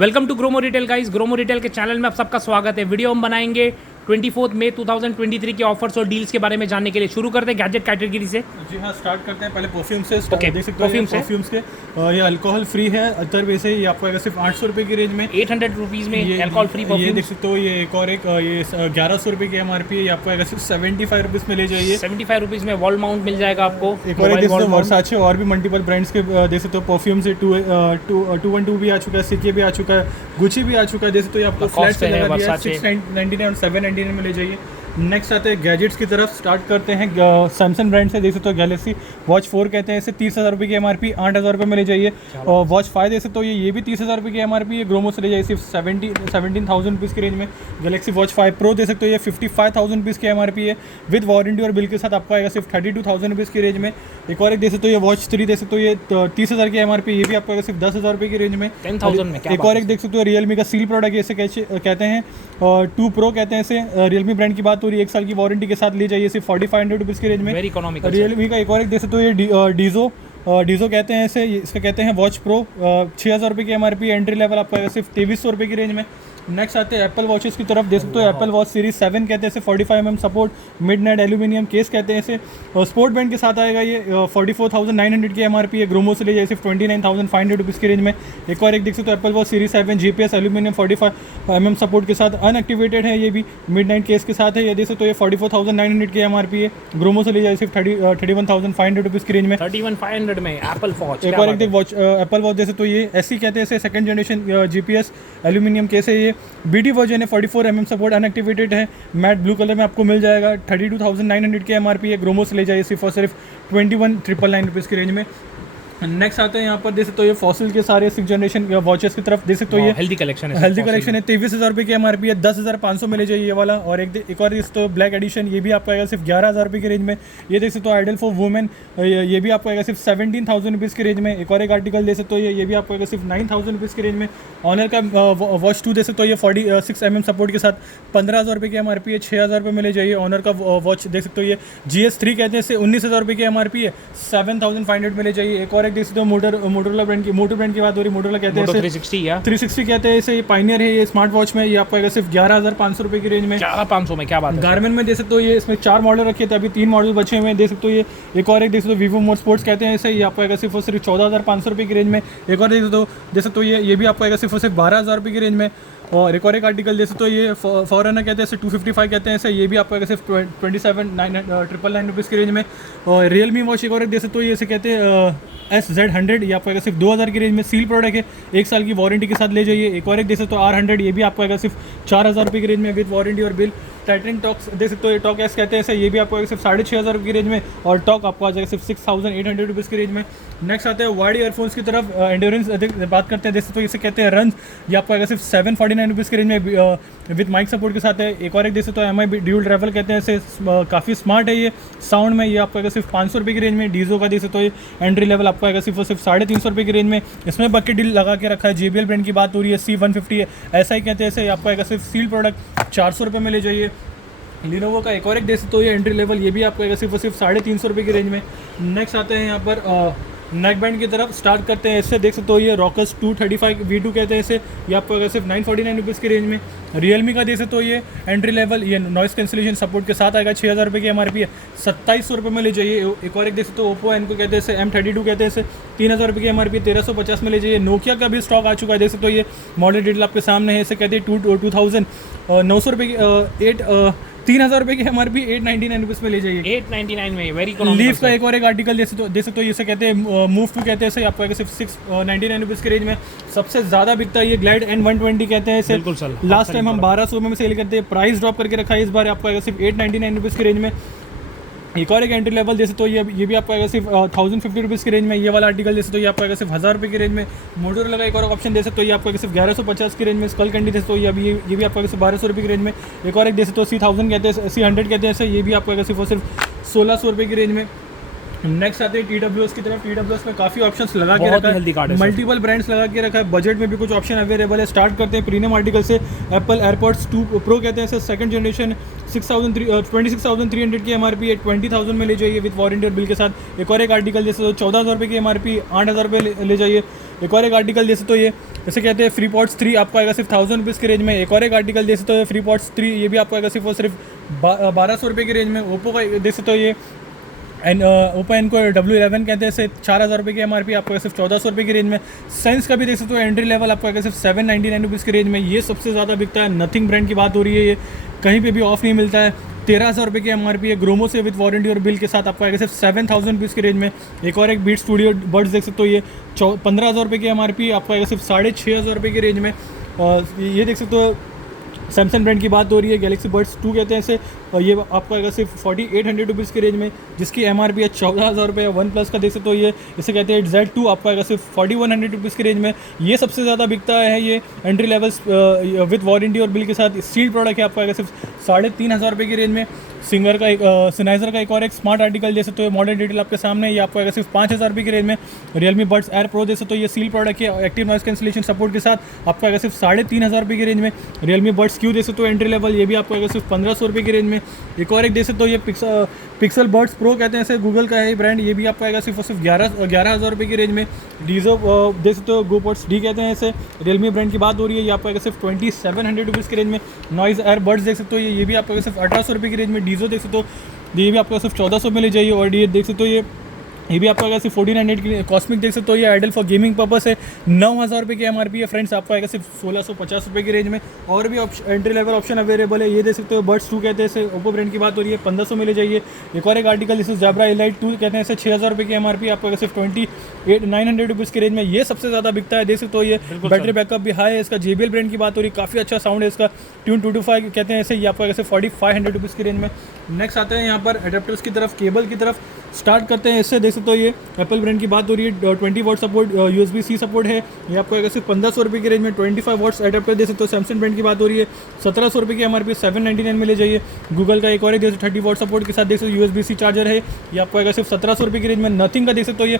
Welcome to Gromo retail guys. Gromo retail के channel में आप सबका स्वागत है। वीडियो हम बनाएंगे 24 मई 2023 के ऑफर्स और डील्स के बारे में जानने के लिए। शुरू करते हैं गैजेट कैटेगरी से। जी हाँ, स्टार्ट करते हैं पहले परफ्यूम से। Okay, देख सकते हैं परफ्यूम्स के ये अल्कोहल फ्री है। अतर वैसे ये आपको आएगा सिर्फ 800 रुपये की रेंज में, 800 रुपीज़ में अल्कोहल फ्री ये परफ्यूम। देख सकते हो। ये एक और एक ये 1100 रुपये की MRP है। ये आपको आएगा सिर्फ 75 रुपीज़ में ले जाइए। 75 रुपीज़ में वॉल माउंट मिल जाएगा आपको। एक और देख सकते हो वर्साचे और भी मल्टीपल ब्रांड्स के देख सकते हो परफ्यूम से 212 भी आ चुका है, सीके भी आ चुका है, गुची भी आ चुका है। देख सकते हो ये आपको फ्लैट से लगा दिया है 699 और 799 में ले जाइए। नेक्स्ट आते हैं गैजेट्स की तरफ। स्टार्ट करते हैं सैमसंग ब्रांड से। देख सकते हो गैलेक्सी वॉच 4 कहते हैं इसे, 30,000 रुपये की MRP, 8,000 रुपये में ले जाइए। और वॉच 5 देख सकते हो ये भी 30,000 रुपये की MRP है। ग्रोमो से ले जाइए सिर्फ 17,000 रुपीज़ की रेंज में। गैलेक्सी वॉच 5 प्रो देख सकते हो ये 55,000 रुपीज़ की MRP है। विद वारंटी और बिल के साथ आपको आएगा सिर्फ 32,000 रुपीज़ की रेंज में। एक और एक देख सकते हो ये वॉच 3 देख सकते हो ये 30,000 की MRP, ये भी आपको आएगा सिर्फ 10,000 रुपये की रेंज में, 10,000 में। एक और एक देख सकते हो रियलमी का सील प्रोडक्ट है, इसे कहते हैं 2 प्रो कहते हैं इसे। रियलमी ब्रांड की बात हो रही है, 1 साल की वारंटी के साथ ले जाइए सिर्फ 4500 रुपीज़ की रेंज में। Very economical. रियलमी का एक और एक देख सकते हो ये डीजो कहते हैं इसे, इसका कहते हैं वॉच प्रो, 6,000 रुपये की MRP। एंट्री लेवल आपको आएगा सिर्फ 2300 रुपये की रेंज में। नेक्स्ट आते हैं एप्पल वॉचेस की तरफ। देख सकते हो एप्पल वॉच सीरीज 7 कहते हैं इसे, 45mm support, mid night aluminium case कहते हैं इसे, और स्पोर्ट बैंड के साथ आएगा ये। 44,900 की MRP है। ग्रोमो से ले जाए सिर्फ 29,500 रुपीज़ की रेंज में। एक और एक देख सकते हो Apple watch series 7 GPS aluminium 45mm support के साथ, अनएक्टिवेटेड है, ये भी मिड नाइट केस के साथ है। ये देख सकते हो ये 44,900 की MRP है। ग्रोमो से ले जाए सिर्फ 31,500 रुपीज़ की रेंज में। 31,500 में एप्पल वॉच। एक और एक देख वॉच एप्पल वॉच देख सकते हो ये SE कहते हैं इसे, second generation GPS aluminium case है। ये BT वर्जन है, 44mm सपोर्ट, अनएक्टिवेटेड है, मैट ब्लू कलर में आपको मिल जाएगा। 32,900 की MRP है। ग्रोमो से ले जाइए सिर्फ और सिर्फ 21,999 रुपीज़ की रेंज में। नेक्स्ट आते हैं यहाँ पर देख सकते हो ये फॉसिल के सारे 6 जनरेशन वॉचेस की तरफ। देख सकते हो ये हेल्दी कलेक्शन है। 23,000 रुपये की MRP है। 10,500 में ले जाइए ये वाला। और एक और देख सकते हो ब्लैक एडिशन, ये भी आपको आएगा सिर्फ 11,000 रुपये की रेंज में। ये देख सकते हो आइडल फॉर वुमेन, ये भी आपको आएगा सिर्फ 17,000 रुपीज़ की रेंज में। एक और एक आर्टिकल देख सकते हो ये भी आपको आएगा सिर्फ 9,000 रुपीज़ की रेंज में। ऑनर का वॉच 2 देख सकते हो ये 46mm सपोर्ट के साथ 15,000 रुपये की MRP है। 6,000 रुपये में ले जाइए। ऑनर का वॉच देख सकते हो ये GS3 कहते हैं इसे, 19,000 रुपये की MRP है। 7,500 में ले जाइए। एक और एक देख सकते हो मोटोरोला ब्रांड की बात हो रही है। मोटोरोला कहते हैं इसे 360 कहते हैं इसे, ये पाइनियर है, ये स्मार्ट वॉच में। ये आपको आएगा सिर्फ 11,500 रुपये की रेंज में। 11,500 में, क्या बात है। गारमेंट में देख सकते हो ये इसमें 4 मॉडल रखे थे, अभी 3 मॉडल बचे हुए हैं। देख सकते हो ये एक और एक देख सकते हो वीवो मोर स्पोर्ट्स कहते हैं इसे, ये आपको आएगा सिर्फ और सिर्फ 14,500 रुपये की रेंज में। एक और देख सकते हो ये भी आपको आएगा सिर्फ और सिर्फ 12,000 रुपये की रेंज में। और एक और एक आर्टिकल देख सकते हो ये फॉरनर कहते हैं इसे, 255 कहते हैं इसे, ये भी आपको आएगा सिर्फ 27,999 रुपीज़ की रेंज में। और रियलमी वॉच एक और एक देख सकते हो ये इसे कहते हैं SZ100, ये आपको आएगा सिर्फ 2,000 की रेंज में। सील प्रोडक्ट है, 1 साल की वारंटी के साथ ले जाइए। एक और एक देख सकते हो R100, ये भी आपको आएगा सिर्फ 4,000 रुपये की रेंज में विद वारंटी और बिल। टाइटन टॉक्स देख सकते हो ये टॉक S कहते हैं इसे, ये भी आपको आएगा सिर्फ 6,500 रुपये की रेंज में। और टॉक आपको आ जाएगा सिर्फ 6,800 रुपीज़ की रेंज में। नेक्स्ट आते हैं वाइड ईयरफोन्स की तरफ। एंड्योरेंस बात करते हैं, देख सकते हो इसे कहते हैं रन, ये आपको आएगा सिर्फ 749 रुपीज़ की रेंज में विद माइक सपोर्ट के साथ है। एक और एक देख सकते हो MI ड्यूल ट्रैवल कहते हैं इसे, काफ़ी स्मार्ट है ये साउंड में। ये आपको आएगा सिर्फ 500 रुपये की रेंज में। डीजो का देख सकते हो ये एंट्री लेवल आपको आएगा सिर्फ 350 रुपये की रेंज में। इसमें बकेट डील लगा के रखा है। JBL ब्रांड की बात हो रही है, C150 है, ऐसा ही कहते हैं इसे, आपको आएगा सिर्फ सील प्रोडक्ट 400 रुपये में ले जाइए। लिनोवो का एक और एक देख सकते हो ये एंट्री लेवल, ये भी आपको आएगा सिर्फ 350 रुपये की रेंज में। नेक्स्ट आते हैं यहाँ पर नेक बैंड की तरफ। स्टार्ट करते हैं इससे, देख सकते हो ये रॉकस 235 V2 कहते हैं इसे, ये आपको आएगा सिर्फ 949 रुपीज़ की रेंज में। रियलमी का देख सकते हो ये एंट्री लेवल, ये नॉइस कैंसिलेशन सपोर्ट के साथ आएगा, 6,000 रुपये की MRP है। 2,700 रुपये में ले जाइए। एक और एक देख सकते हो ओप्पो इनको कहते हैं इसे, M32 कहते हैं इसे, 3,000 रुपये की MRP, 1,350 में ले जाइए। नोकिया का भी स्टॉक आ चुका है, देख सकते हो ये मॉडल डिटेल आपके सामने है। इसे कहते हैं 2,900 रुपये की 3,000 रुपये की MRP 899 रुपीज़ में ले जाइए। 899 में, वेरी इकोनॉमिकल। लीफ का एक और एक आर्टिकल देख सकते हो इसे कहते हैं मूव टू कहते हैं इसे, आपको आएगा सिर्फ 699 रुपीज़ की रेंज में। सबसे ज़्यादा बिकता है ये ग्लाइड N120 कहते हैं इसे, बिल्कुल सर। लास्ट टाइम हम 1,200 में सेल करते हैं, प्राइस ड्रॉप करके रखा है इस बार, आपको आएगा सिर्फ 899 रुपीज़ की रेंज में। एक और एक एंट्री लेवल देख सकते हो ये भी आपको आएगा सिर्फ 1,050 रुपीज़ की रेंज में। ये वाला आर्टिकल देख सकते हो ये आपको आएगा सिर्फ 1,000 रुपये की रेंज में। मोटोरोला का एक और ऑप्शन देख सकते हो ये आपको आएगा सिर्फ 1,150 की रेंज में। स्कल कैंडी देख सकते हो ये भी आपको आएगा सिर्फ 1,200 रुपये की रेंज में। एक और एक देख सकते हो C100 कहते हैं, C100 कहते हैं इसे, ये भी आपको आएगा सिर्फ 1,600 रुपये की रेंज में। नेक्स्ट आते हैं TWS की तरफ। TWS में काफ़ी ऑप्शंस लगा के रखा है, मल्टीपल ब्रांड्स लगा के रखा है, बजट में भी कुछ ऑप्शन अवेलेबल है। स्टार्ट करते हैं प्रीमियम आर्टिकल से। एप्पल एयरपॉड्स 2 प्रो कहते हैं इसे, सेकंड जनरेशन, 26,300 की MRP है, 20,000 में ले जाइए विद वारंटी और बिल के साथ। एक और एक आर्टिकल जैसे 14,000 रुपये की MRP, 8,000 रुपये ले जाइए। एक और एक आर्टिकल जैसे तो ये जैसे कहते हैं फ्री पॉट्स 3 आपको आएगा सिर्फ 1000 रुपीज़ की रेंज में। एक और एक आर्टिकल देख सकते हो फ्री पॉट्स 3, ये भी आपको आएगा सिर्फ और सिर्फ 1200 रुपये की रेंज में। ओप्पो का देख सकते हो ये ओप्पो एन को W11 कहते हैं, इसे 4000 रुपये की MRP आपको सिर्फ 1400 रुपये की रेंज में। सेंस का भी देख सकते हो एंट्री लेवल आपको आएगा सिर्फ 799 रुपीज़ की रेंज में। ये सबसे ज़्यादा बिकता है, नथिंग ब्रांड की बात हो रही है, ये कहीं पे भी ऑफ नहीं मिलता है। 13,000 रुपये की MRP है। ग्रोमो से विद वारंटी और बिल के साथ आपको आएगा सिर्फ 7000 रुपीज़ की रेंज में। एक और एक बीट स्टूडियो बड्स देख सकते हो, ये 15,000 रुपये की MRP आपको आएगा सिर्फ 6500 रुपये की रेंज में। ये देख सकते हो सैमसंग ब्रांड की बात हो रही है, गैलेक्सी बड्स 2 कहते हैं इसे, और ये आपको आएगा सिर्फ 4800 रुपीज़ की रेंज में, जिसकी MRP है 14,000 रुपये। वन प्लस का देख सकते हो ये, इसे कहते हैं Z2, आपको आएगा सिर्फ 4100 रुपीज़ की रेंज में। ये सबसे ज़्यादा बिकता है, ये एंट्री लेवल्स विद वारंटी और बिल के साथ सील्ड प्रोडक्ट है, आपको आएगा सिर्फ 3500 रुपये की रेंज में। सिंगर का एक सिनाइजर का एक और एक स्मार्ट आर्टिकल देख सकते हो, मॉडल डिटेल आपके सामने, ये आपको आएगा सिर्फ 5000 रुपये की रेंज में। रियलमी बड्स एयर प्रो देख सकते हो, ये सील प्रोडक्ट है, एक्टिव नॉइस कैंसिलेशन सपोर्ट के साथ आपको आएगा सिर्फ 3500 रुपये की रेंज में। रियलमी बड्स क्यू देख सकते हो एंट्री लेवल, ये भी आपको आएगा सिर्फ 1500 रुपये की रेंज में। एक और एक देख सकते हो ये पिक्सल बड्स प्रो कहते हैं इसे, गूगल का है ब्रांड, ये भी आपको आएगा सिर्फ और सिर्फ 11,000 रुपये की रेंज में। डीजो देख सकते हो गोपोर्ट्स डी कहते हैं इसे, रियलमी ब्रांड की बात हो रही है, ये आपको आएगा सिर्फ 2700 रुपीज़ की रेंज में। नॉइज़ एयर बड्स देख सकते हो, ये भी आपको आएगा सिर्फ 1800 रुपये की रेंज में। डीजो देख सकते हो, ये भी आपको सिर्फ 1400 में ले जाइए। और ये देख सकते हो ये भी आपको आएगा सिर्फ 1400 की। कॉस्मिक देख सकते हो, ये आइडल फॉर गेमिंग पर्पस है, 9000 रुपये की MRP है फ्रेंड्स, आपको आएगा सिर्फ 1650 रुपये की रेंज में। और भी एंट्री लेवल ऑप्शन अवेलेबल है, ये देख सकते हो बड्स 2 कहते हैं इसे, ओप्पो ब्रांड की बात हो रही है, 1500 में ले जाइए। एक और एक आर्टिकल इसे ज़ेब्रा एलाइट 2 कहते हैं इसे, 6000 रुपये की MRP आपको आएगा सिर्फ 900 रुपीज़ की रेंज में। ये सबसे ज़्यादा बिकता है, देख सकते हो ये बैटरी बैकअप भी हाई है इसका। JBL ब्रांड की बात हो रही है, काफ़ी अच्छा साउंड है इसका, ट्यून 225 कहते हैं इसे, ये आपको आएगा सिर्फ 4500 रुपीज़ की रेंज में। नेक्स्ट आते हैं यहाँ पर एडेप्टर्स की तरफ, केबल की तरफ स्टार्ट करते हैं इससे। देख सकते हो ये एप्पल ब्रांड की बात हो रही है, 20 वॉट सपोर्ट, USB-C सपोर्ट है, ये आपको आएगा सिर्फ 1500 रुपये की रेंज में। 25 वॉट्स एडेप्टर देख सकते हो, सैमसंग ब्रांड की बात हो रही है, 1700 रुपये की MRP, 799 में ले जाइए। गूगल का एक और जैसे 30 वॉट सपोर्ट के साथ देख सकते हो USB-C चार्जर है, ये आपको आएगा सिर्फ 1700 रुपये की रेंज में। नथिंग का देख सकते हो ये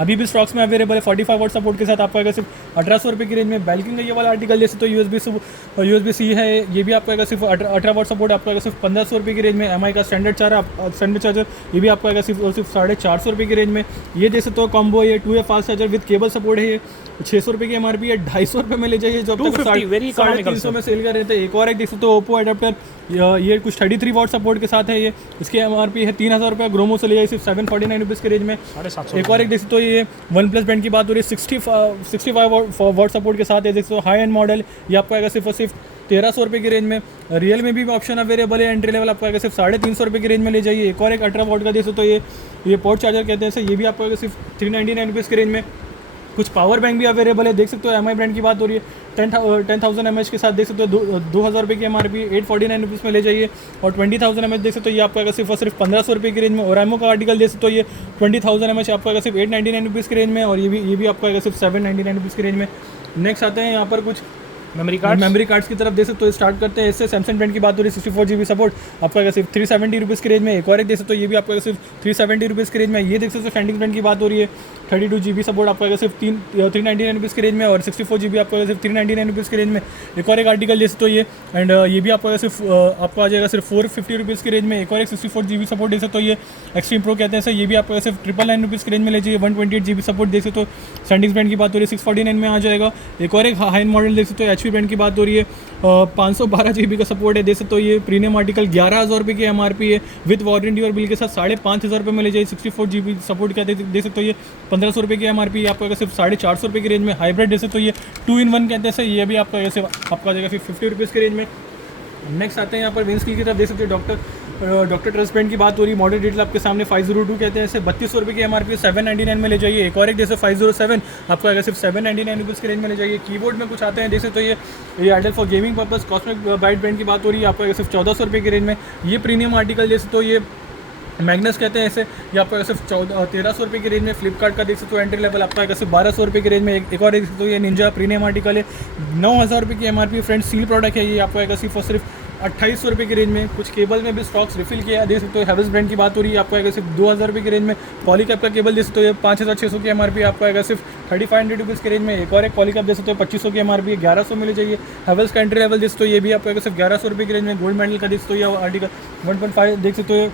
अभी भी स्टॉक्स में अवेलेबल है, 45 वॉट सपोर्ट के साथ आपको आएगा सिर्फ 1800 रुपये की रेंज में। बेल्किन का ये वाला आर्टिकल जैसे तो USB-C है, ये भी आपको आएगा सिर्फ 18 वॉट सपोर्ट, आपको आएगा सिर्फ 1500 रुपये की रेंज में। MI का स्टैंडर्ड चार्जर ये भी आपको आएगा सिर्फ 450 रुपये की रेंज में। ये जैसे तो कॉम्बो, ये 2A fast charger with cable support है, ये 600 रुपये की MRP है, 250 रुपये में ले जाइए, जो 350 में सेल कर रहे थे। एक और एक देख सकते हो ओप्पो एडाप्टर, ये कुछ 33 वॉट सपोर्ट के साथ है, ये इसकी MRP है 3000 रुपये, ग्रोमो से ले जाइए सिर्फ 749 रुपीज़ की रेंज में। एक और एक देख सकते हो ये वन प्लस ब्रांड की बात हो रही है, 65 वॉट सपोर्ट के साथ है, देख सकते हो हाई एंड मॉडल, ये आपको आएगा सिर्फ और सिर्फ 1300 रुपये की रेंज में। रियल में भी ऑप्शन अवेलेबल है, एंट्री लेवल आपको आएगा सिर्फ 350 रुपये की रेंज में ले जाइए। एक और एक 18 वॉट का देख सकते हो ये पोर्ट चार्जर कहते हैं इसे, ये भी आपको आएगा सिर्फ 399 रुपीज़ की रेंज में। कुछ पावर बैंक भी अवेलेबल है, देख सकते हो MI ब्रांड की बात हो रही है, 10,000 mAh के साथ देख सकते हो 2000 रुपये की MRP, 849 रुपीज़ में ले जाइए। और 20,000 mAh देख सकते हो, ये आपको आएगा सिर्फ और सिर्फ 1500 रुपये की रेंज में। ओराइमो का आर्टिकल देख सकते हो, ये 20,000 mAh आपको आएगा सिर्फ 899 रुपीज़ की रेंज में, और ये भी आपको आएगा सिर्फ 799 रुपीज़ की रेंज में। नेक्स्ट आते हैं यहाँ पर कुछ मेमोरी कार्ड्स की तरफ देख सकते हो, स्टार्ट करते हैं इससे। सैमसंग ब्रांड की बात हो रही है, 64 GB सपोर्ट आपको आएगा सिर्फ 370 रुपीज़ की रेंज में। एक और एक देख सकते हो, ये भी आपको आएगा सिर्फ 370 रुपीज़ की रेंज में। ये देख सकते हो स्टैंडिंग ब्रांड की बात हो रही है, 32 GB सपोर्ट आपको आएगा सिर्फ 399 रुपीज़ की रेंज में, और 64 GB आपको आएगा सिर्फ 399 रुपीज़ की रेंज में। एक और एक आर्टिकल देख सकते हो ये, एंड ये भी आपको आएगा सिर्फ आपको आ जाएगा सिर्फ 450 रुपीज़ की रेंज में। एक और एक 64 GB सपोर्ट देख सकते हो, ये एक्सट्रीम प्रो कहते हैं सर, ये भी आपको सिर्फ 999 रुपीज़ की रेंज में ले जाइए। 128 GB सपोर्ट देख सकते हो, सैंडिंग्स ब्रांड की बात हो रही है, 649 में आ जाएगा। एक और एक हाई मॉडल देख सकते हो, HP ब्रांड की बात हो रही है, 512 GB का सपोर्ट है, देख सकते हो ये प्रीमियम आर्टिकल 11,000 रुपये की MRP है, विद वारंटी और बिल के साथ 5,500 रुपये में ले जाइए। 64 GB सपोर्ट क्या देख सकते हो, ये 1500 रुपये की MRP आपको सिर्फ 450 रुपये की रेंज में। हाइब्रिड देख सकते हो, ये 2-in-1 कहते हैं सर, ये भी आपको आपका आ जाएगा फिर 50 रुपीज़ की रेंज में। नेक्स्ट आते हैं यहाँ पर विंस्किल की तरफ, देख सकते हो डॉक्टर ट्रस्ट ब्रांड की बात हो रही है, मॉडल डिटेल आपके सामने 502 कहते हैं इसे, 3200 रुपये की MRP, 799 में ले जाइए। एक और एक जैसे 507 आपको आएगा सिर्फ 799 रुपीज़ की रेंज में ले जाइए। कीबोर्ड में कुछ आते हैं, देख सकते हो ये ideal for gaming purpose cosmic byte brand की बात हो रही है, आपको आएगा सिर्फ 1400 रुपये की रेंज में। ये प्रीमियम आर्टिकल देख सकते हो, ये मैग्नस कहते हैं इसे, ये आपको सिर्फ 1300 रुपये की रेंज में। फ्लिपकार्ट का देख सकते हो एंट्री लेवल आपका आएगा सिर्फ 1200 रुपये की रेंज में। एक और देख सकते हो ये निंजा प्रीमियम आर्टिकल है, 9000 रुपये की MRP फ्रेंड्स, सील प्रोडक्ट है, ये आपको आएगा सिर्फ और सिर्फ 2800 रुपये की रेंज में। कुछ केबल में भी स्टॉक्स रिफिल किया, देख सकते हो हैवेल्स ब्रांड की बात हो रही है, आपको आएगा सिर्फ 2000 रुपये की रेंज में। पॉलीकैप का केबल देख सकते हो, 5600 की MRP आपको आएगा सिर्फ 3500 रुपीज़ की रेंज में। एक और एक पॉलीकैप देख सकते हो, 2500 की MRP, 1100 में ले जाइए। हैवेल्स का एंट्री लेवल देख सकते हो, ये भी आपको आएगा सिर्फ 1100 रुपये की रेंज में। गोल्ड मेडल का देख सकते हो, ये आर्टिकल 1.5 देख सकते हो,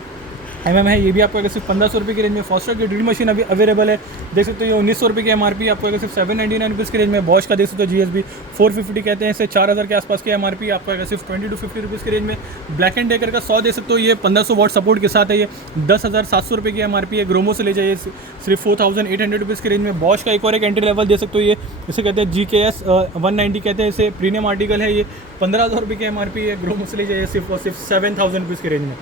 है, ये भी आपको सिर्फ 1500 रुपये की रेंज में। फॉस्टर की ड्रिल मशीन अभी अवेलेबल है, देख सकते हो ये 1900 रुपये की MRP आपको सिर्फ 799 रुपीज़ की रेंज में। बॉश का देख सकते हो GSB 450 कहते हैं, इसे 4000 के आसपास की MRP आपको सिर्फ 20 to 50 रुपीज़ की रेंज में। ब्लैक एंड डेकर का 100 देख सकते हो ये 1500 वॉट सपोर्ट के साथ है, ये 10,700 रुपये की MRP है। ग्रोमो से ले जाइए सिर्फ 4800 रुपीज़ की रेंज में। बॉश का एक और एक एंट्री लेवल देख सकते हो, ये इसे कहते हैं GKS 190 कहते हैं, इसे प्रीमियम आर्टिकल है, ये 15,000 रुपये की MRP है। ग्रोमो से ले जाइए सिर्फ 7000 रुपीज़ की रेंज में।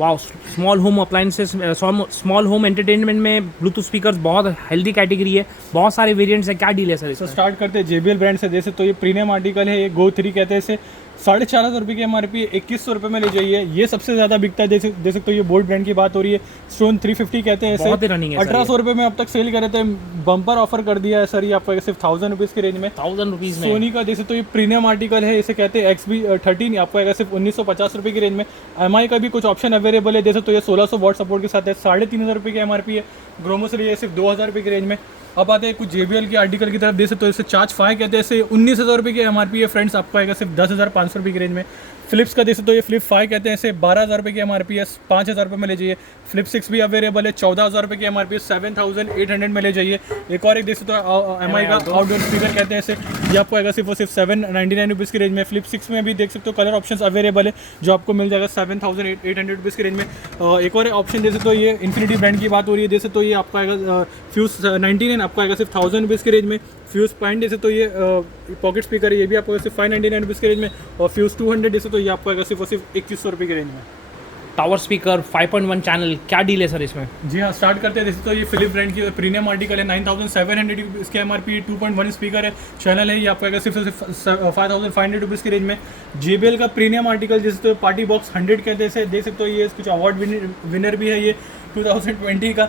Wow, small home appliances, small home entertainment में ब्लूटूथ स्पीकर्स बहुत हेल्दी कैटेगरी है, बहुत सारे वेरिएंट्स है। क्या डील है सर इसमें? स्टार्ट करते हैं JBL ब्रांड से, जैसे तो ये प्रीमियम आर्टिकल है, ये Go 3 कहते हैं, इसे 4,500 रुपये की MRP 2100 रुपये में ले जाइए। ये सबसे ज़्यादा बिकता है, देख सकते हो ये बोल्ट ब्रांड की बात हो रही है। स्टोन 350 कहते हैं, इसे 1800 रुपये में अब तक सेल करे थे, बम्पर ऑफर कर दिया है सर ये आपको सिर्फ 1000 रुपीज़ की रेंज में। 1000 रुपीज़ में। सोनी का देख सकते हो ये प्रीमियम आर्टिकल है, इसे कहते हैं XB13, आपको आएगा सिर्फ 1950 रुपये की रेंज में। MI का भी कुछ ऑप्शन अवेलेबल है, देख सकते हो ये 1600 वॉट सपोर्ट के साथ है, 3500 रुपये की MRP है। ग्रोमो से लिए सिर्फ 2000 रुपये की रेंज में। अब आते हैं कुछ JBL की आर्टिकल की तरफ, देख सकते हो इसे चार्ज 5 कहते हैं, इसे 19,000 रुपये की MRP है फ्रेंड्स, आपको आएगा सिर्फ 10,500 रुपये की रेंज में। फ्लिप्स का देख सकते हो ये फ्लिप 5 कहते हैं, इसे 12,000 रुपये की MRP है, 5,000 रुपये में ले जाइए। फ्लिप 6 भी अवेलेबल है, 14,000 रुपये की MRP, 7,800 में ले जाइए। एक और एक देख सकते हो MI का आउटडोर स्पीकर कहते हैं, इसे ये आपको आएगा सिर्फ 799 रुपीज़ की रेंज में। फ्लिप 6 में भी देख सकते हो कलर ऑप्शंस अवेलेबल है, जो आपको मिल जाएगा 7,800 रुपीज़ की रेंज में। एक और ऑप्शन देख सकते हो ये इन्फिनिटी ब्रांड की बात हो रही है, देख सकते हो ये आपको आएगा फ्यूज 99 आपको आएगा सिर्फ 1000 रुपीज़ की रेंज में। फ्यूज़ पॉइंट जैसे तो ये पॉकेट स्पीकर है, ये भी आपको सिर्फ 599 रुपीज़ की रेंज में। और फ्यूज़ 200 जैसे तो ये आपको आएगा सिर्फ 2100 रुपये की रेंज में। टावर स्पीकर 5.1 चैनल, क्या डील है सर इसमें? जी हाँ, स्टार्ट करते हैं। जैसे तो ये फिलिप ब्रांड की प्रीमियम आर्टिकल है, 9700 इसकी MRP, 2.1 स्पीकर है, चैनल है, ये आपको आएगा सिर्फ 5500 रुपीज़ की रेंज में। JBL का प्रीमियम आर्टिकल जैसे तो पार्टी बॉक्स 100 कहते हैं, इसे देख सकते हो ये कुछ अवार्ड विनर भी है, ये 2020 का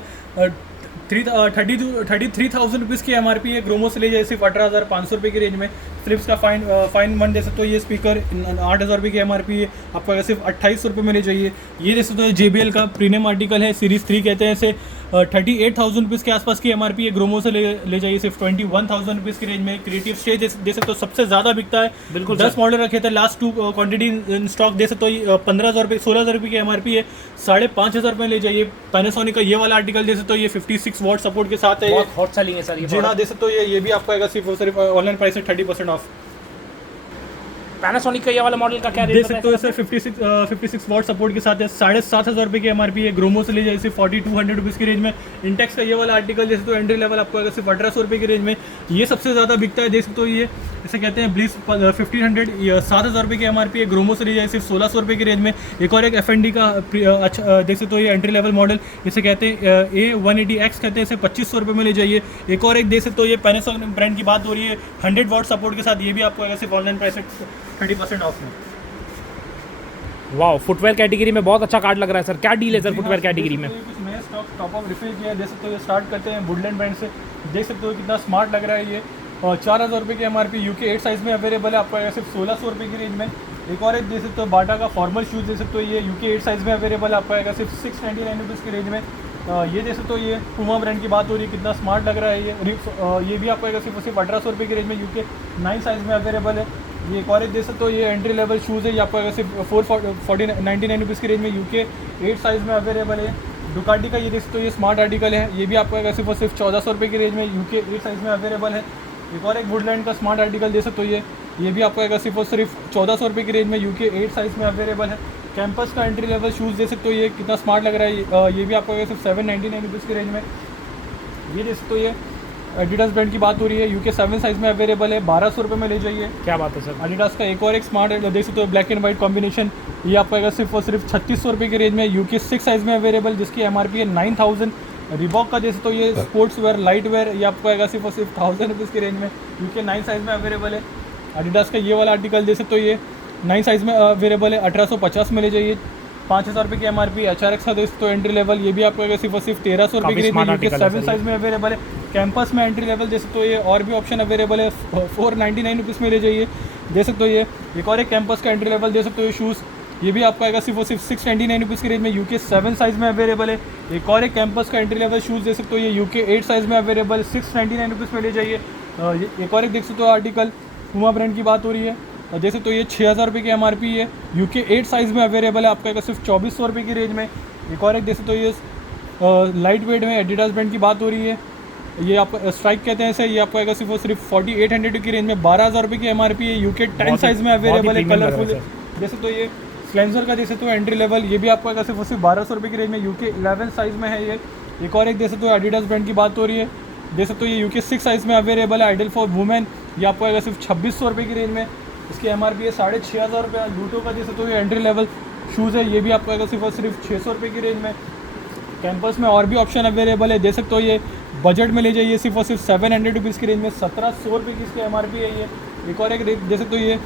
33,000 रुपीज़ की MRP है। ग्रोमो से ले जाए सिर्फ 18,500 रुपये की रेंज में। फिलिप्स का फाइन वन जैसे तो ये स्पीकर 8,000 रुपये की MRP है, आपको अगर सिर्फ 2800 रुपये में ले जाइए। ये जैसे तो JBL का प्रीमियम आर्टिकल है, सीरीज़ 3 कहते हैं, इसे 38,000 रुपीज़ के आसपास की MRP है। ग्रोमो से ले जाइए सिर्फ 21,000 रुपीज़ की रेंज में। क्रिएटिव स्टेज दे सकते हो सबसे ज़्यादा बिकता है, बिल्कुल 10 मॉडल रखे थे, लास्ट 2 क्वांटिटी इन स्टॉक दे सकते हो। 15,000 रुपये 16,000 रुपये की MRP है, 5,500 रुपये ले जाइए। पैनासोनिक का ये वाला आर्टिकल दे सकते हो, ये 56 वॉट सपोर्ट के साथ है, बहुत हॉट सेलिंग है सर ये। जी हाँ, दे सकते हो ये भी आपको आएगा सिर्फ ऑनलाइन प्राइस से 30% ऑफ। पैनासोनिक का ये वाला मॉडल का क्या रेट देख सकते हो सर, 56 वॉट सपोर्ट के साथ है, 7,500 रुपये की MRP है। ग्रोमो से ले जाए सिर्फ 4,200 रुपीज़ की रेंज में। इंटेक्स का ये वाला आर्टिकल जैसे तो एंट्री लेवल आपको आएगा सिर्फ 1,800 रुपये की रेंज में। ये सबसे ज़्यादा बिकता है, देख सकते हो ये इसे कहते हैं ब्लिस 1500, 7,000 रुपये की MRP है। ग्रोमो से ले जाए सिर्फ 1,600 रुपये की रेंज में। एक और एक FND का अच्छा देख सकते हो ये एंट्री लेवल मॉडल, इसे कहते हैं A180X कहते हैं, इसे 2,500 रुपये में ले जाइए। एक और एक देख सकते हो ये पैनासोनिक ब्रांड की बात हो रही है, 100 वॉट सपोर्ट के साथ, ये भी आपको आएगा सिर्फ ऑनलाइन प्राइस से 30% ऑफ में। वाह, फुटवेयर कैटेगरी में बहुत अच्छा कार्ड लग रहा है सर, क्या डील है सर फुटवेयर कैटेगरी में? कुछ नए स्टॉक टॉप अप रिफिल किया है, देख सकते हो ये स्टार्ट करते हैं वुडलैंड ब्रांड से। देख सकते हो कितना स्मार्ट लग रहा है ये, और 4,000 रुपये की MRP, UK 8 साइज़ में अवेलेबल है, आपको सिर्फ 1,600 रुपये की रेंज में। एक और एक देख सकते हो बाटा का फॉर्मल शूज़ देख सकते हो, ये UK 8 साइज़ में अवेलेबल है, आपको आएगा सिर्फ 699 रुपीज़ की रेंज में। ये देख सकते हो ये पुमा ब्रांड की बात हो रही है, कितना स्मार्ट लग रहा है ये भी आपको आएगा सिर्फ 1,800 रुपये की रेंज में, UK 9 साइज़ में अवेलेबल है। ये एक और एक देख सकते हो ये एंट्री लेवल शूज़ है, ये आपको आएगा सिर्फ 499 रुपीज़ की रेंज में, UK 8 साइज़ में अवेलेबल है। डुकाटी का ये देख सकते हो ये स्मार्ट आर्टिकल है, ये भी आपको आएगा सिर्फ 1,400 रुपये की रेंज में, UK 8 साइज़ में अवेलेबल है। एक और एक वुडलैंड का स्मार्ट आर्टिकल देख सकते हो ये भी आपको आएगा सिर्फ 1,400 रुपये की रेंज में, UK 8 साइज़ में अवेलेबल है। कैंपस का एंट्री लेवल शूज़ देख सकते हो ये कितना स्मार्ट लग रहा है, ये भी आपको आएगा सिर्फ 799 रुपीज़ की रेंज में। ये देख सकते हो ये एडिडास ब्रांड की बात हो रही है, UK 7 साइज़ में अवेलेबल है, 1,200 रुपये में ले जाइए। क्या बात है सर। एडिडास का एक और एक स्मार्ट देख सकते हो ब्लैक एंड वाइट कॉम्बिनेशन, ये आपको आएगा सिर्फ 3600 रुपये की रेंज में, UK 6 साइज़ में अवेलेबल, जिसकी MRP है 9,000। रिबॉक का देख सकते हो ये स्पोर्ट्स वेयर लाइट वेयर, ये आपको आएगा सिर्फ 1,000 रुपीज़ की रेंज में, UK 9 साइज़ में अवेलेबल है। एडिडास का ये वाला आर्टिकल देख सकते हो ये 9 साइज़ में अवेलेबल है, 1850 में ले जाइए। 5,000 रुपये की MRP। HRX का दोस्त तो एंट्री लेवल, ये भी आपको आएगा सिर्फ 1,300 रुपये की रेंज में, UK 7 साइज़ में अवेलेबल है। कैंपस में एंट्री लेवल देख सकते हो ये और भी ऑप्शन अवेलेबल है, 499 रुपीज़ में ले जाइए। देख सकते हो ये एक और एक कैंपस का एंट्री लेवल देख सकते हो ये शूज़, ये भी आपको आएगा सिर्फ 699 रुपीज़ की रेंज में, UK 7 साइज़ में अवेलेबल है। एक और एक कैंपस का एंट्री लेवल शूज़ देख सकते हो ये UK 8 साइज़ में अवेलेबल, 699 रुपीज़ में ले जाइए। एक और एक देख सकते हो आर्टिकल पुमा ब्रांड की बात हो रही है, देख सकते हो ये 6,000 रुपये की MRP है, UK 8 साइज़ में अवेलेबल है, आपको आएगा सिर्फ 2,400 रुपये की रेंज में। एक और एक देख सकते हो ये लाइट वेट में एडिडास ब्रांड की बात हो रही है, ये आपका स्ट्राइक कहते हैं इसे, ये आपको आएगा सिर्फ और सिर्फ 4800 की रेंज में, 12,000 रुपये की MRP है, यूके 10 साइज़ में अवेलेबल है, कलरफुल जैसे तो ये स्लेंसर का जैसे तो एंट्री लेवल, ये भी आपको आएगा सिर्फ और सिर्फ 1200 रुपये की रेंज में, यूके 11 साइज़ में है ये। एक और एक जैसे तो एडिडास ब्रांड की बात हो रही है, जैसे तो ये यूके 6 साइज़ में अवेलेबल है, आइडल फॉर वुमेन, ये आपको आएगा सिर्फ 2600 रुपये की रेंज में, इसकी MRP है 6500 रुपये। लूटो का जैसे तो ये एंट्री लेवल शूज़ है, ये भी आपको आएगा सिर्फ और सिर्फ 600 रुपये की रेंज में। कैंपस में और भी ऑप्शन अवेलेबल है, दे सकते हो ये बजट में ले जाइए सिर्फ और सिर्फ 700 रुपीज़ की रेंज में, 1700 रुपये की इसकी MRP है ये। एक और एक दे सकते हो ये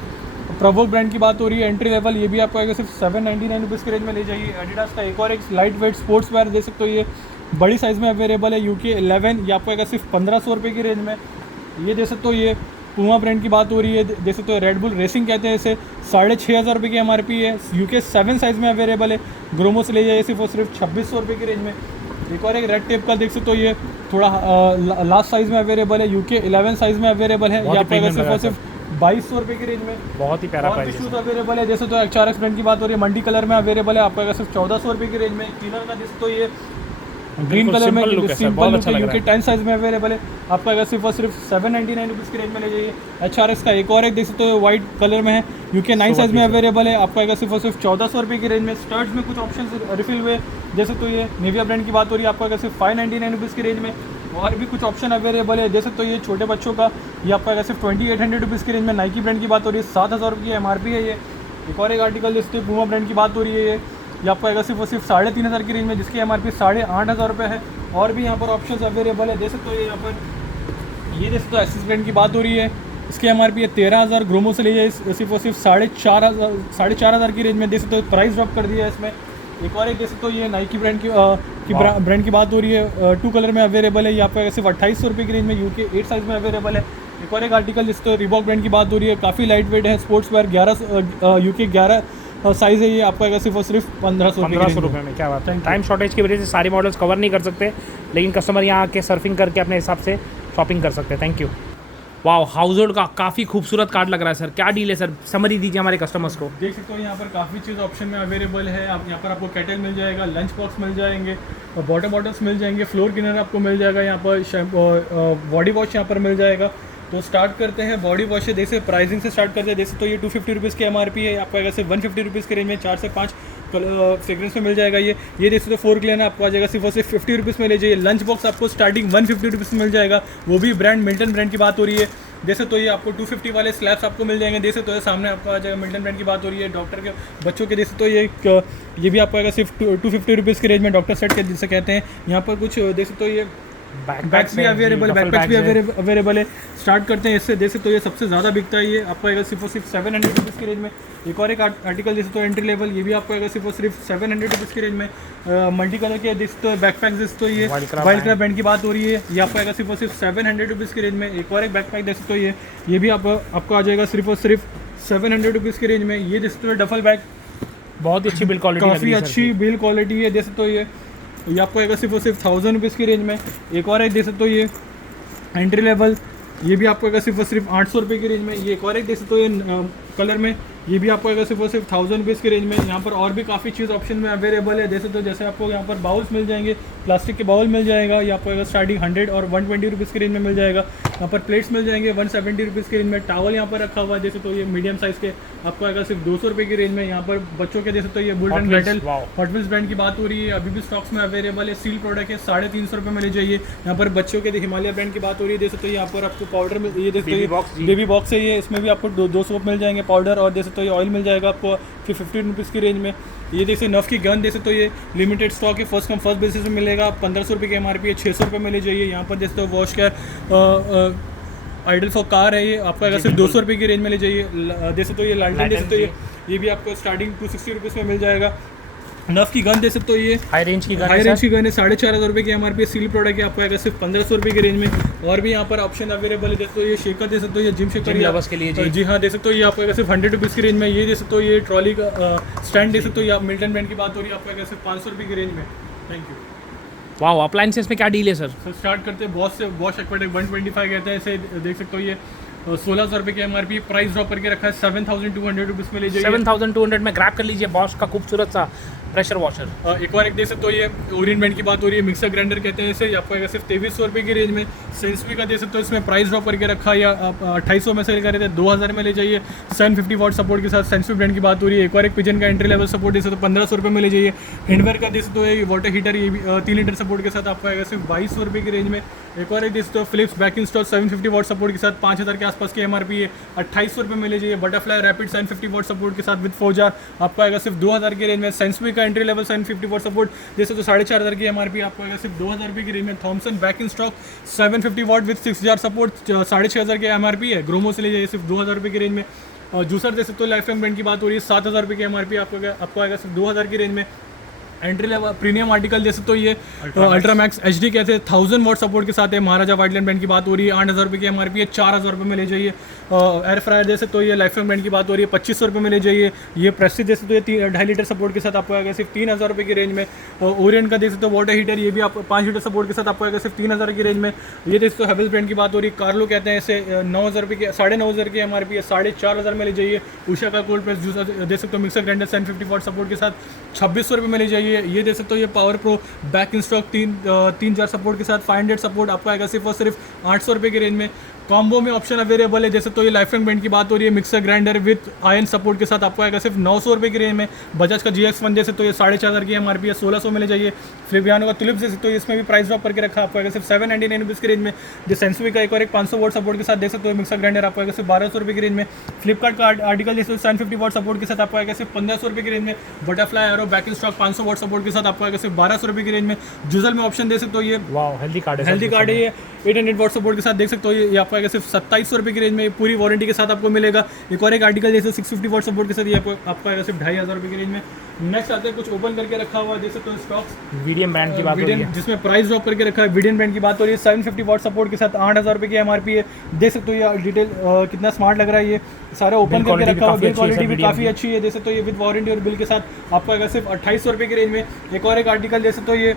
प्रोवोक ब्रांड की बात हो रही है, एंट्री लेवल, ये भी आपको आएगा सिर्फ 799 रुपीज़ की रेंज में ले जाइए। एडिडास का एक और एक लाइट वेट स्पोर्ट्स वेयर दे सकते हो, ये बड़ी साइज़ में अवेलेबल है, यूके 11, ये आपको आएगा सिर्फ 1500 रुपये की रेंज में। ये दे सकते हो ये पूमा ब्रांड की बात हो रही है, दे सकते हो रेड बुल रेसिंग कहते हैं इसे, 6500 रुपये की MRP है, यूके 7 साइज़ में अवेलेबल है, ग्रोमो से ले जाइए सिर्फ और सिर्फ 2600 रुपये की रेंज में। एक और एक रेड टेप का देख सकते हो, ये थोड़ा लास्ट साइज़ में अवेलेबल है, यूके 11 साइज़ में अवेलेबल है, ये आपको सिर्फ और सिर्फ 2200 रुपये की रेंज में। बहुत ही प्यारा और भी शूज़ अवेलेबल है, जैसे तो HRX ब्रांड की बात हो रही है, मल्टी कलर में अवेलेबल है, आपको सिर्फ 1400 रुपये की रेंज में। क्लीनर का जैसे तो ये ग्रीन कलर में सिंपल लुक है, यूके 10 साइज़ में अवेलेबल है, आपको अगर सिर्फ और सिर्फ 799 रुपीज़ की रेंज में ले जाइए। HRX का एक और एक देख सकते हो वाइट कलर में है, यूके 9 साइज़ में अवेलेबल है, आपको अगर सिर्फ और सिर्फ 1400 रुपये की रेंज में। स्टर्ट्स में कुछ ऑप्शन रिफिल हुए, जैसे तो ये नेविया ब्रांड की बात हो रही है, आपको अगर सिर्फ 599 रुपीज़ की रेंज में। और भी कुछ ऑप्शन अवेलेबल है, जैसे तो ये छोटे बच्चों का, ये आपको अगर सिर्फ 2800 रुपीज़ की रेंज में। नाइकी ब्रांड की बात हो रही है, 7000 रुपये की MRP है ये। एक और एक आर्टिकल जैसे पूमा ब्रांड की बात हो रही है, ये आपको आएगा सिर्फ और सिर्फ 3500 की रेंज में, जिसकी MRP 8500 रुपये है। और भी यहाँ पर ऑप्शंस अवेलेबल है, जैसे तो ये यहाँ पर ये जैसे तो एसिस ब्रांड की बात हो रही है, इसकी MRP है 13000, ग्रोमो से ले जाए सिर्फ और सिर्फ 4500 की रेंज में। जैसे तो प्राइस ड्रॉप कर दिया है इसमें। एक और एक जैसे तो ये नाइकी ब्रांड की ब्रांड की बात हो रही है, 2 कलर में अवेलेबल है, ये आपको सिर्फ 2800 रुपये की रेंज में, यूके 8 साइज़ में अवेलेबल है। एक और एक आर्टिकल जिस तो रिबॉक ब्रांड की बात हो रही है, काफ़ी लाइट वेट है, स्पोर्ट्स वेयर 11 यूके 11 साइज़ है, ये आपको आएगा सिर्फ और सिर्फ 1500 रुपये में। क्या बात है, टाइम शॉर्टेज की वजह से सारे मॉडल्स कवर नहीं कर सकते, लेकिन कस्टमर यहाँ आके सर्फिंग करके अपने हिसाब से शॉपिंग कर सकते हैं। Thank you. वाह, हाउस होल्ड का काफ़ी खूबसूरत कार्ड लग रहा है सर, क्या डील है सर, समरी दीजिए हमारे कस्टमर्स को। देख सकते हो यहाँ पर काफ़ी चीज़ ऑप्शन में अवेलेबल है, आप यहाँ पर आपको कैटल मिल जाएगा, लंच बॉक्स मिल जाएंगे, वाटर बॉटल्स मिल जाएंगे, फ्लोर क्लीनर आपको मिल जाएगा, यहाँ पर बॉडी वॉश यहाँ पर मिल जाएगा। तो स्टार्ट करते हैं बॉडी वॉश से, जैसे प्राइसिंग से स्टार्ट करते हैं। जैसे तो ये 250 रुपीज़ की MRP है, आपको आएगा सिर्फ 150 रुपीज़ की रेंज में, 4 से 5 फ्रेग्रेंस में मिल जाएगा ये जैसे तो 4 क्लीनर आपको आ जाएगा सिर्फ और सिर्फ 50 रुपीज़ में ले जाइए। लंच बॉक्स आपको स्टार्टिंग 150 रुपीज़ में मिल जाएगा, वो भी ब्रांड मिल्टन ब्रांड की बात हो रही है। जैसे तो ये आपको 250 वाले स्लैब्स आपको मिल जाएंगे, जैसे तो ये सामने आपको आ जाएगा मिल्टन ब्रांड की बात हो रही है। डॉक्टर के बच्चों के जैसे तो ये भी आपको आएगा सिर्फ 250 रुपीज़ की रेंज में, डॉक्टर सेट के जिसे कहते हैं। यहाँ पर कुछ जैसे तो ये बैग्स भी अवेलेबल है, बैकपैक्स भी अवेलेबल है। स्टार्ट करते हैं इससे, जैसे तो ये सबसे ज़्यादा बिकता है, ये आपको आएगा सिर्फ और सिर्फ 700 रुपीज़ की रेंज में। एक और एक आर्टिकल जैसे तो एंट्री लेवल, ये भी आपको आएगा सिर्फ और सिर्फ 700 रुपीज़ की रेंज में। मल्टी कलर के जैसे तो बैकपैक जैसे तो ये वाइल्ड क्राफ्ट ब्रांड की बात हो रही है, ये आपको आएगा सिर्फ और सिर्फ 700 रुपीज़ की रेंज में। एक और एक बैकपैक जैसे तो ये भी आपको आ जाएगा सिर्फ और सिर्फ 700 रुपीज़ की रेंज में। ये जैसे तो डफल बैग, बहुत ही अच्छी बिल्ड क्वालिटी, काफ़ी अच्छी बिल्ड क्वालिटी है। जैसे तो ये आपको आएगा सिर्फ और सिर्फ 1000 रुपीज़ की रेंज में। एक और एक जैसे तो ये एंट्री लेवल, ये भी आपको आएगा सिर्फ और सिर्फ 800 रुपये की रेंज में। ये एक और एक जैसे तो ये कलर में, ये भी आपको आएगा सिर्फ और सिर्फ 1000 रुपीज़ की रेंज में। यहाँ पर और भी काफ़ी चीज़ ऑप्शन में अवेलेबल है, जैसे आपको यहाँ पर बाउल्स मिल जाएंगे, प्लास्टिक के बाउल मिल जाएगा, ये आपको आएगा स्टार्टिंग 100 और 120 रुपीज़ की रेंज में मिल जाएगा। यहाँ पर प्लेट्स मिल जाएंगे 170 रुपीज़ की रेंज में। टावल यहाँ पर रखा हुआ है, जैसे तो ये मीडियम साइज़ के आपको आएगा सिर्फ 200 रुपये की रेंज में। यहाँ पर बच्चों के जैसे तो ये bullet and battle hot wheels brand की बात हो रही है, अभी भी स्टॉक्स में अवेलेबल है। सील प्रोडक्ट है, 350 रुपये में ले जाइए। यहाँ पर बच्चों के हिमालय ब्रांड की बात हो रही है, जैसे तो यहाँ पर आपको पाउडर मिल, ये जैसे बेबी बॉक्स है, ये इसमें भी आपको 2 सोप मिल जाएंगे पाउडर, और जैसे तो ये ऑयल मिल जाएगा आपको 50 रुपीज़ की रेंज में। ये जैसे नफ की गन, जैसे तो ये लिमिटेड स्टॉक है, फर्स्ट कम फर्स्ट बेसिस में मिलेगा, 1500 रुपये की MRP है, 600 रुपये में ले जाइए। यहाँ पर जैसे तो wash care ideal for car है, ये आपको अगर सिर्फ 200 रुपये की रेंज में ले जाइए। जैसे तो ये लालटेन, जैसे तो ये भी आपको स्टार्टिंग 260 रुपीज़ में मिल जाएगा। नफ की गन दे सकते हो, ये हाई रेंज की गन है, 4500 रुपये की MRP सील प्रोडक्ट है, आपको आएगा सिर्फ 1500 रुपये की रेंज में। और भी यहाँ पर ऑप्शन अवेलेबल है, जैसे तो ये शेकर दे सकते हो, ये जिम शेकर के लिए जी हाँ दे सकते हो, ये आपको आएगा सिर्फ 100 रुपीज़ की रेंज में। ये दे सकते हो, ये ट्रॉली का स्टैंड दे सकते हो, ये आप मिल्टन ब्रांड की बात हो रही है, आपको आएगा सिर्फ 500 रुपये की रेंज में। Thank you. वाह, अप्लायंसेस में क्या डील है सर? स्टार्ट करते हैं बॉस से। बॉश एक्वाटेक 125 कहते हैं इसे, देख सकते हो ये 1600 रुपये की MRP, प्राइस ड्रॉप करके रखा है 7200 रुपीज़ में ले जाइए। 7200 में ग्रैब कर लीजिए बॉश का खूबसूरत सा प्रेशर वॉशर। एक और एक देख सकते हो ये ओरिएंट ब्रांड की बात हो रही है, मिक्सर ग्राइंडर कहते हैं इसे, ये आपको आएगा सिर्फ 2300 रुपये की रेंज में। सेंसवी का देख सकते हो, इसमें प्राइस ड्रॉप करके रखा है, या आप 2800 में सेल कर रहे थे 2000 में ले जाइए 750 वॉट सपोर्ट के साथ। सेंसवी ब्रांड की बात हो रही है। एक और एक पिजन का एंट्री लेवल सपोर्ट देख सकते हो 1500 रुपये में ले जाइए। हिंडवेयर का देख सकते हो ये वाटर हीटर, ये भी 3 लीटर सपोर्ट के साथ आपको आएगा सिर्फ 2200 रुपये की रेंज में। एक और एक देख सकते हो Philips back in stock 750 watt support के साथ 5000 के आसपास की एमआरपी है, 2800 रुपये में ले जाइए। बटरफ्लाई रैपिड 750 वॉट सपोर्ट के साथ विद 4 जार आपको आएगा सिर्फ 2000 की रेंज में। सेंसवी का एंट्री लेवल 750 वॉट सपोर्ट जैसे तो 4500 की एमआरपी आपको आएगा सिर्फ 2000 रुपये की रेंज में। Thomson back in stock 750 watt with 6 jar support 6500 की एमआरपी है, ग्रोमो से ले जाइए सिर्फ 2000 रुपये की रेंज में। जूसर दे सकते हो लाइफ टाइम ब्रांड की बात हो रही है, 7000 रुपये की एमआरपी आपको आएगा सिर्फ 2000 की रेंज में। एंट्री लेवल प्रीमियम आर्टिकल जैसे तो ये अल्ट्रामैक्स एचडी कहते हैं 1000 वॉट सपोर्ट के साथ है। महाराजा वाइडलैंड ब्रांड की बात हो रही है, 8000 रुपये की एमआरपी है, 4000 रुपये में ले जाइए। एयर फ्रायर जैसे तो ये लाइफ टाइम ब्रांड की बात हो रही है, 2500 रुपये में ले जाइए। ये प्रेस्टीज जैसे तो ये 2.5 लीटर सपोर्ट के साथ आपको आएगा सिर्फ 3000 रुपये की रेंज में। ओरिएंट का देख सकते हो वाटर हीटर, ये भी आप 5 लीटर सपोर्ट के साथ आपको आएगा सिर्फ 3000 की रेंज में। ये देख सकते हो हेवल्स ब्रांड की बात हो रही है, कार्लो कहते हैं इसे 9000 रुपये की 9500 की एमआरपी है, 4500 में ले जाइए। उषा का कोल्ड प्रेस जूसर देख सकते हो मिक्सर ग्राइंडर 750 वॉट सपोर्ट के साथ 2600 रुपये में ले जाइए। ये देख सकते हो ये power pro back in stock 3 jar support के साथ 500 सपोर्ट आपको आएगा सिर्फ और सिर्फ 800 रुपये की रेंज में। कॉम्बो में ऑप्शन अवेलेबल है जैसे तो ये लाइफ टाइम ब्रांड की बात हो रही है, mixer grinder with ion support के साथ आपको आएगा सिर्फ 900 रुपये की रेंज में। बजाज का GX1 जैसे तो ये 4500 की एमआरपी है, 1600 में ले जाइए। फ्लिवियानो का तुलिप जैसे तो इसमें भी प्राइस ड्रॉप करके रखा आपको आएगा सिर्फ 799 रुपीज़ की रेंज में। जो सेंसवी का एक और एक 500 वॉट सपोर्ट के साथ देख सकते हो मिक्सर ग्राइंडर आपको आएगा सिर्फ 1200 रुपये की रेंज में। फ्लिपकार्ट का आर्टिकल जैसे 750 वॉट सपोर्ट के साथ आपको आएगा सिर्फ 1500 रुपये की रेंज में। Butterfly arrow back in stock 500 what support के साथ आपको आएगा सिर्फ 1200 रुपये की रेंज में। जुजल में ऑप्शन दे सकते हो ये वाह हेल्दी कार्ड है, हेल्दी कार्ड है, ये 800 वॉट सपोर्ट के साथ देख सकते हो ये आपको आएगा सिर्फ 2700 रुपये की रेंज में, पूरी वारंटी के साथ आपको मिलेगा। एक और एक आर्टिकल जैसे 650 वॉट सपोर्ट के साथ ये आपको आएगा सिर्फ 2500 रुपये की रेंज में। नेक्स्ट आते हैं कुछ ओपन करके रखा हुआ देख सकते हो स्टॉक्स, वीडियम ब्रांड की बात हो रही है, जिसमें प्राइस ड्रॉप करके रखा है। वीडियन ब्रांड की बात हो रही है, 750 वॉट सपोर्ट के साथ 8000 रुपये की एमआरपी है। देख सकते हो ये डिटेल कितना स्मार्ट लग रहा है, ये सारा ओपन करके रखा हुआ। बिल क्वालिटी भी काफ़ी अच्छी है, देख सकते हो ये विद वारंटी और बिल के साथ आपको आएगा सिर्फ 2800 रुपये की रेंज में। एक और एक आर्टिकल देख सकते हो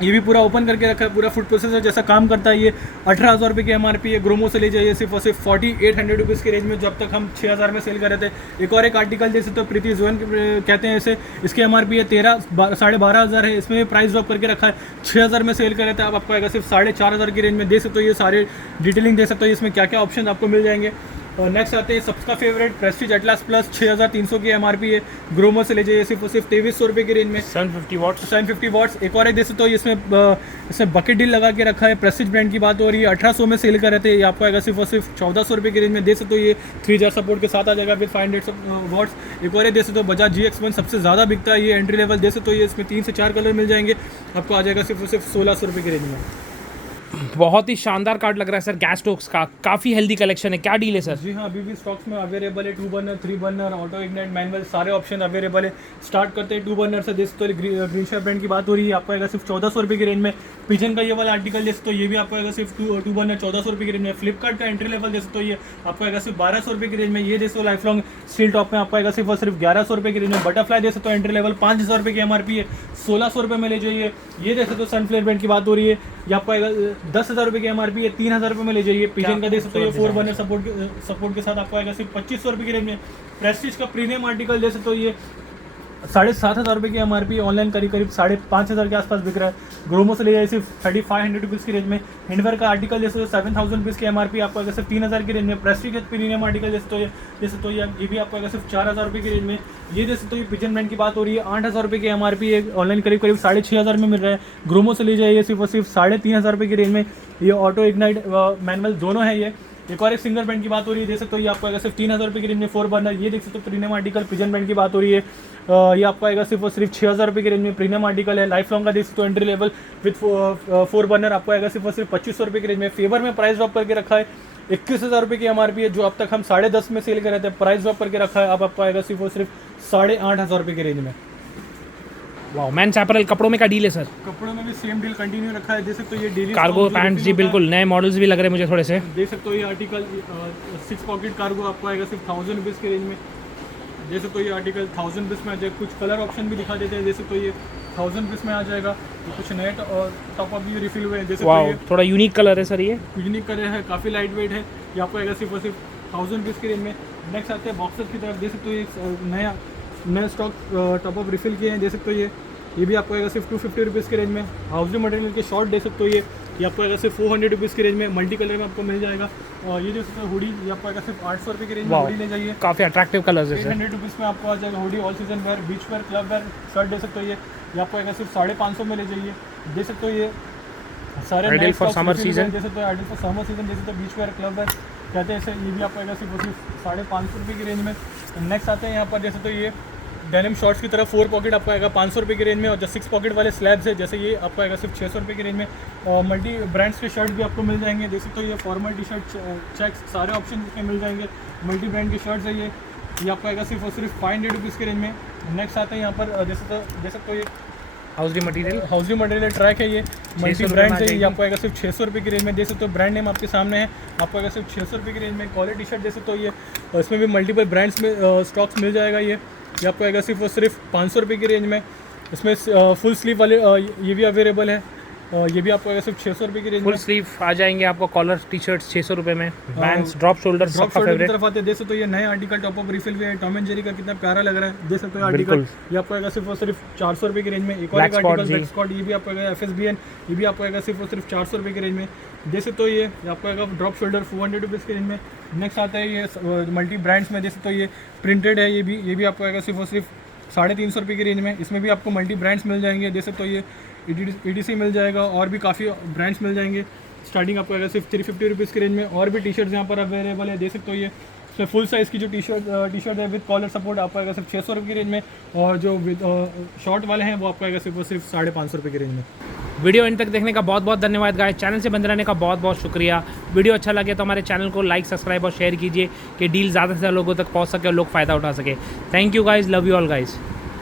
ये भी पूरा ओपन करके रखा है, पूरा फूड प्रोसेसर जैसा काम करता है। ये 18000 रुपये की एमआरपी है, ग्रोमो से ले जाइए सिर्फ और सिर्फ 4800 रुपीज़ की रेंज में, जब तक हम 6000 में सेल कर रहे थे। एक और एक आर्टिकल जैसे तो प्रीति जोन कहते हैं इसे, इसकी एमआरपी है 12500 है, इसमें प्राइस ड्रॉप करके रखा है, 6000 में सेल कर रहे थे, अब आपको आएगा सिर्फ 4500 की रेंज में। देख सकते हो ये सारे डिटेलिंग दे सकते हो इसमें क्या क्या ऑप्शन आपको मिल जाएंगे। और नेक्स्ट आते हैं सबका फेवरेट प्रेस्टीज एटलास प्लस 6300 की एमआरपी है, ग्रोमो से ले जाइए सिर्फ और सिर्फ 2300 रुपये की रेंज में। 750 वॉट्स। एक और एक देख सकते हो इसमें बकेट डील लगा के रखा है, प्रेस्टीज ब्रांड की बात हो रही है, 1800 में सेल कर रहे थे, ये आपको आएगा सिर्फ और सिर्फ 1400 रुपये की रेंज में। देख सकते हो ये 3 जार सपोर्ट के साथ आ जाएगा विद 500 वॉट्स। एक और एक देख सकते हो बजाज GX1 सबसे ज़्यादा बिकता है, ये एंट्री लेवल देख सकते हो, ये इसमें 3 से 4 कलर मिल जाएंगे, आपको आ जाएगा सिर्फ और सिर्फ 1600 रुपये की रेंज में। बहुत ही शानदार कार्ड लग रहा है सर, गैस स्टोक्स का काफ़ी हेल्दी कलेक्शन है, क्या डील है सर? जी हाँ, अभी भी स्टॉक्स में अवेलेबल है, 2 burner 3 burner auto ignite manual सारे ऑप्शन अवेलेबल है। स्टार्ट करते हैं 2 बर्नर से, जैसे तो ग्रीन शेयर ब्रांड की बात हो रही है, आपको आएगा सिर्फ 1400 रुपये की रेंज में। पिजन का ये वाला आर्टिकल जैसे तो ये भी आपको आएगा सिर्फ 2 बर्नर 1400 रुपये की रेंज में। फ्लिपकार्ट का एंट्री लेवल जैसे तो ये आपको आएगा सिर्फ 1200 रुपये की रेंज में। ये जैसे लाइफ लॉन्ग स्टील टॉप में आपको आएगा सिर्फ और सिर्फ 1100 रुपये की रेंज में। बटरफ्लाई जैसे तो एंट्री लेवल 5000 रुपये की एमआरपी है, 1600 रुपये में ले जाइए। ये जैसे तो सनफ्लेयर ब्रांड की बात हो रही है, ये आपको आएगा 10,000 रुपये की एमआरपी है, 3000 रुपये में ले जाइए। पिजन का देख सकते हो ये 4 बर्नर सपोर्ट के साथ आपको आएगा सिर्फ 2500 रुपये की रेंज में। प्रेस्टीज का प्रीमियम आर्टिकल जैसे तो ये 7500 रुपये की एमआरपी, ऑनलाइन करीब 5500 के आसपास बिक रहा है। ग्रोमो से ले जाइए सिर्फ 3500 रुपीज़ की रेंज में। हिंडवेयर का आर्टिकल जैसे 7000 रुपीज़ की एमआरपी आपको आएगा सिर्फ 3000 की रेंज में। प्रेस्टीज का प्रीमियम आर्टिकल जैसे तो ये भी आपको आएगा सिर्फ 4000 रुपये की रेंज में। ये जैसे तो ये पिजन ब्रांड की बात हो रही है, 8000 रुपये की एमआरपी है, ऑनलाइन करीब 6500 में मिल रहा है। ग्रोमो से ले जाइए सिर्फ और सिर्फ 3500 रुपये की रेंज में। ये ऑटो इग्नाइट मैनुअल दोनों है ये। एक और एक सिंगल ब्रांड की बात हो रही है, देख सकते हो ये आपको आएगा सिर्फ 3000 रुपये की रेंज में 4 बर्नर। ये देख सकते हो प्रीमियम आर्टिकल पिजन ब्रांड की बात हो रही है, ये आपको आएगा सिर्फ और सिर्फ 6000 रुपये की रेंज में। प्रीमियम आर्टिकल है, लाइफ लॉन्ग का देख सकते हो एंट्री लेवल विद 4 बर्नर आपको आएगा सिर्फ और सिर्फ 2500 रुपये की रेंज में। फेवर में प्राइस ड्रॉप करके रखा है, 21000 रुपये की एमआरपी है, जो अब तक हम 10.5 में सेल कर रहे थे, प्राइस ड्रॉप करके रखा है, अब आपको आएगा सिर्फ और सिर्फ 8500 रुपये की रेंज में। वाह, मेंस अपैरल कपड़ों में का डील है सर? कपड़ों में भी सेम डील कंटिन्यू रखा है, देख सकते हो ये डेली कार्गो पैंट्स जी बिल्कुल नए मॉडल्स भी लग रहे हैं मुझे थोड़े से। देख सकते हो ये आर्टिकल 6 पॉकेट कार्गो आपको आएगा सिर्फ 1000 रुपीज़ की रेंज में। देख सकते हो ये आर्टिकल 1000 रुपीज़ में आ जाएगा। कुछ कलर ऑप्शन भी दिखा देते हैं, देख सकते हो ये 1000 रुपीज़ में आ जाएगा। तो कुछ नए टॉप अप भी रिफिल हुए हैं, जैसे वाह थोड़ा यूनिक कलर है सर, ये यूनिक कलर है, काफ़ी लाइट वेट है, ये आपको आएगा सिर्फ और सिर्फ 1000 रुपीज़ की रेंज में। नेक्स्ट आते हैं बॉक्सेस की तरफ, देख सकते हो ये नया नए स्टॉक टॉप अप रिफिल किए हैं, देख सकते हो ये भी आपको आएगा सिर्फ 250 रुपीज़ की रेंज में। हाउसली मटेरियल के शॉर्ट देख सकते हो ये आपको आएगा सिर्फ 400 रुपीज़ की रेंज में, मल्टी कलर में आपको मिल जाएगा। और ये जो हुडी ये आपको आएगा सिर्फ 800 रुपये की रेंज में। हुडी ले जाइए, काफ़ी अट्रैक्टिव कलर्स है सर। 800 रुपीज़ में आपको आ जाएगा hoodie. All season wear, beach wear, club wear shirt दे सकते हो ये आपको आएगा सिर्फ 550 में ले जाइए। देख सकते हो ये सारे आइडियल फॉर समर सीजन, जैसे तो आइडियल फॉर समर सीजन, जैसे तो बीच वेयर, क्लब वेयर कहते हैं इसे। ये भी आपको आएगा सिर्फ 550 रुपये की रेंज में। नेक्स्ट आते हैं यहाँ पर, जैसे तो ये डेनिम शॉर्ट्स की तरफ 4 पॉकेट आपको आएगा 500 रुपये की रेंज में। और जो 6 पॉकेट वाले स्लैब्स है जैसे ये आपको आएगा सिर्फ 600 रुपये की रेंज में। और मल्टी ब्रांड्स के शर्ट भी आपको मिल जाएंगे, देख सकते हो ये फॉर्मल टी शर्ट, चेक्स, सारे ऑप्शन इसमें मिल जाएंगे। मल्टी ब्रांड के शर्ट्स है ये आपको आएगा सिर्फ 500 रुपीज़ की रेंज में। नेक्स्ट आते हैं यहाँ पर, जैसे तो ये हाउसली मटेरियल ट्रैक है, ये मल्टी ब्रांड है, ये आपको आएगा सिर्फ 600 रुपये की रेंज में। देख सकते हो ब्रांड नेम आपके सामने है, आपको आएगा सिर्फ 600 रुपये की रेंज में। कॉलर टी शर्ट देख सकते हो ये इसमें भी मल्टीपल ब्रांड्स में स्टॉक्स मिल जाएगा। ये आपको आएगा सिर्फ 500 रुपये की रेंज में। इसमें फुल स्लीव वाले ये भी अवेलेबल है, ये भी आपको आएगा सिर्फ 600 रुपये की रेंज में। फुल स्लीव आ जाएंगे आपको कॉलर टी शर्ट 600 रुपये में। बैंड्स, ड्रॉप शोल्डर सबका की फेवरेट। तरफ आते हैं, देख सकते हो ये नए आर्टिकल टॉप अप रिफिल भी है, टॉम एंड जेरी का कितना प्यारा लग रहा है। देख सकते हो आर्टिकल ये आपको आएगा सिर्फ 400 रुपये की रेंज में। एक और आर्टिकल ब्लैक स्पॉट, ये भी आपको आएगा FSBN, ये भी आपको आएगा सिर्फ 400 रुपये की रेंज में। देख सकते हो ये आपको आएगा ड्रॉप शोल्डर 400 रुपीज़ की रेंज में। नेक्स्ट आता है ये मल्टी ब्रांड्स में, देख सकते हो ये प्रिंटेड है, ये भी आपको आएगा सिर्फ 350 रुपये की रेंज में। इसमें भी आपको मल्टी ब्रांड्स मिल जाएंगे, देख सकते हो ये EDC मिल जाएगा और भी काफ़ी ब्रांड्स मिल जाएंगे। स्टार्टिंग आपको आएगा सिर्फ 350 रुपीज़ की रेंज में। और भी टी शर्ट्स यहाँ पर अवेलेबल है, देख सकते हो ये इसमें फुल साइज़ की जो टी शर्ट है विद कॉलर सपोर्ट आपको आएगा सिर्फ 600 रुपये की रेंज में। और जो विद शॉर्ट वाले हैं वो आपको आएगा सिर्फ 550 रुपये की रेंज में। वीडियो एंड तक देखने का बहुत बहुत धन्यवाद गाइस। चैनल से बंद रहने का बहुत बहुत शुक्रिया। वीडियो अच्छा लगे तो हमारे चैनल को लाइक, सब्सक्राइब और शेयर कीजिए कि डील ज़्यादा से ज़्यादा लोगों तक पहुंच सके और लोग फ़ायदा उठा सके। Thank you guys, love you all guys.